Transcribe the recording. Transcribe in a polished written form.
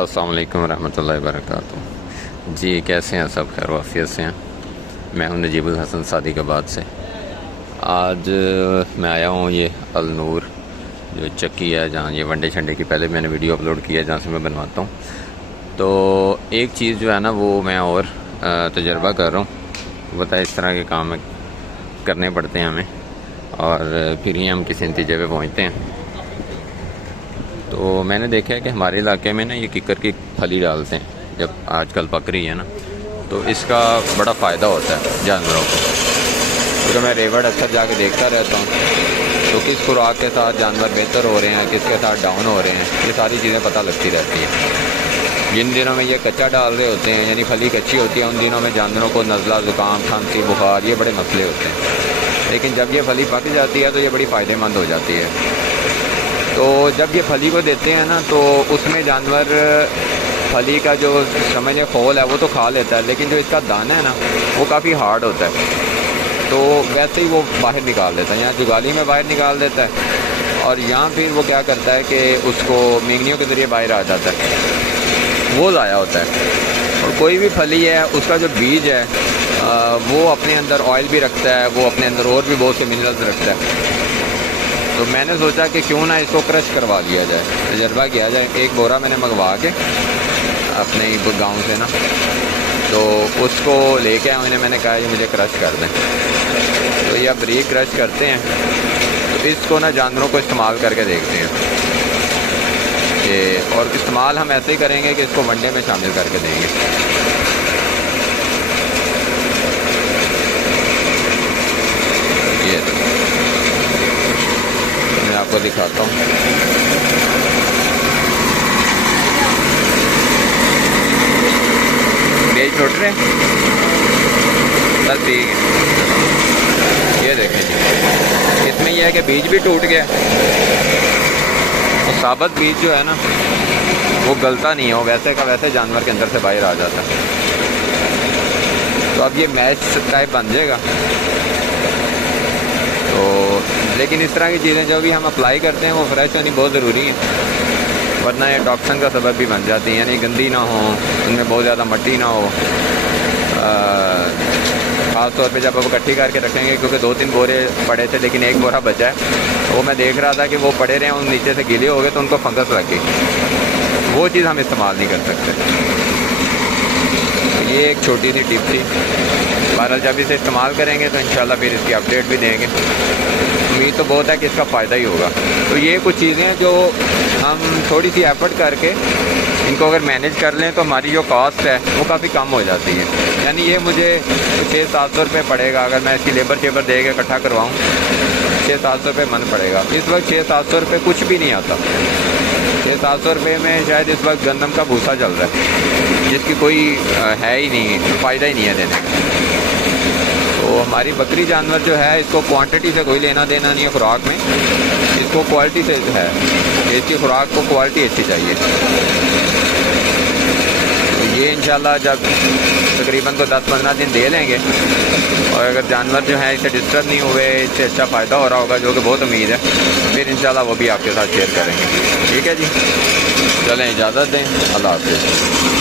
अस्सलाम वालेकुम रहमतुल्लाहि व बरकातुहू। जी कैसे हैं सब? खैर वाफियत से हैं। मैं हूं नजीबुल हसन सादिकाबाद से। आज मैं आया हूं ये अलनूर जो चक्की है जहाँ ये वनडे शंडे की पहले मैंने वीडियो अपलोड किया है जहाँ से मैं बनवाता हूँ। तो एक चीज़ जो है ना वो मैं और तजर्बा कर रहा हूँ। बताए इस तरह के काम करने पड़ते हैं हमें और फिर ही हम किसी नतीजे पे पहुँचते हैं। तो मैंने देखा है कि हमारे इलाके में ना ये किकर की फली डालते हैं जब आजकल पक रही है ना, तो इसका बड़ा फ़ायदा होता है जानवरों को। क्योंकि मैं रेवड़ अक्सर जाके देखता रहता हूँ तो किस खुराक के साथ जानवर बेहतर हो रहे हैं, किसके साथ डाउन हो रहे हैं, ये सारी चीज़ें पता लगती रहती हैं। जिन दिनों में ये कच्चा डाल रहे होते हैं यानी फली कच्ची होती है, उन दिनों में जानवरों को नज़ला, ज़ुकाम, खांसी, बुखार ये बड़े मसले होते हैं। लेकिन जब ये फली पक जाती है तो ये बड़ी फ़ायदेमंद हो जाती है। तो जब ये फली को देते हैं ना तो उसमें जानवर फली का जो समझे खोल है वो तो खा लेता है, लेकिन जो इसका दाना है ना वो काफ़ी हार्ड होता है, तो वैसे ही वो बाहर निकाल देता है। यहाँ जुगाली में बाहर निकाल देता है और यहाँ फिर वो क्या करता है कि उसको मेंगनियों के ज़रिए बाहर आ जाता है, वो ज़ाया होता है। और कोई भी फली है उसका जो बीज है वो अपने अंदर ऑयल भी रखता है, वो अपने अंदर और भी बहुत से मिनरल्स रखता है। तो मैंने सोचा कि क्यों ना इसको क्रश करवा लिया जाए, तजर्बा किया जाए। एक बोरा मैंने मंगवा के अपने गांव से ना, तो उसको लेके आया। मैंने कहा ये मुझे क्रश कर दें, तो ये अब क्रश करते हैं। तो इसको ना जानवरों को इस्तेमाल करके देखते हैं कि, और इस्तेमाल हम ऐसे ही करेंगे कि इसको वनडे में शामिल करके देंगे। आपको दिखाता हूँ। बीज टूट रहे हैं, चल ठीक है। ये देखें जी, इसमें यह है कि बीज भी टूट गया। तो साबुत बीज जो है ना वो गलता नहीं हो, वैसे का वैसे जानवर के अंदर से बाहर आ जाता है। तो अब ये मैश टाइप बन जाएगा। तो लेकिन इस तरह की चीज़ें जो भी हम अप्लाई करते हैं वो फ्रेश होनी बहुत ज़रूरी है, वरना ये टॉक्सिन का सबब भी बन जाती है। यानी गंदी ना हो, उनमें बहुत ज़्यादा मट्टी ना हो। ख़ास तौर पे जब आप इकट्ठी करके रखेंगे, क्योंकि 2-3 बोरे पड़े थे लेकिन एक बोरा बचा है, वो मैं देख रहा था कि वो पड़े रहे हैं नीचे से गीले हो गए तो उनको फंगस लग गई। वो चीज़ हम इस्तेमाल नहीं कर सकते। ये एक छोटी सी टिप थी। बहरहाल जब इसे इस्तेमाल करेंगे तो इंशाल्लाह फिर इसकी अपडेट भी देंगे। उम्मीद तो बहुत है कि इसका फ़ायदा ही होगा। तो ये कुछ चीज़ें जो हम थोड़ी सी एफर्ट करके इनको अगर मैनेज कर लें तो हमारी जो कॉस्ट है वो काफ़ी कम हो जाती है। यानी ये मुझे 600-700 रुपये पड़ेगा अगर मैं इसकी लेबर चेबर दे के इकट्ठा करवाऊँ। 600-700 रुपये मन पड़ेगा। इस वक्त 600-700 रुपये कुछ भी नहीं आता। 600-700 रुपये में शायद इस वक्त गंदम का भूसा चल रहा है जिसकी कोई है ही नहीं, फ़ायदा ही नहीं है देने का। तो हमारी बकरी जानवर जो है इसको क्वांटिटी से कोई लेना देना नहीं है खुराक में, इसको क्वालिटी से है। इसकी खुराक को क्वालिटी अच्छी चाहिए। तो ये इंशाल्लाह जब तकरीबन तो 10-15 दिन दे लेंगे और अगर जानवर जो है इससे डिस्टर्ब नहीं हुए, इससे अच्छा फ़ायदा हो रहा होगा, जो कि बहुत उम्मीद है, फिर इंशाल्लाह वो भी आपके साथ शेयर करेंगे। ठीक है जी, चलें इजाज़त दें। अल्लाह हाफ़िज़।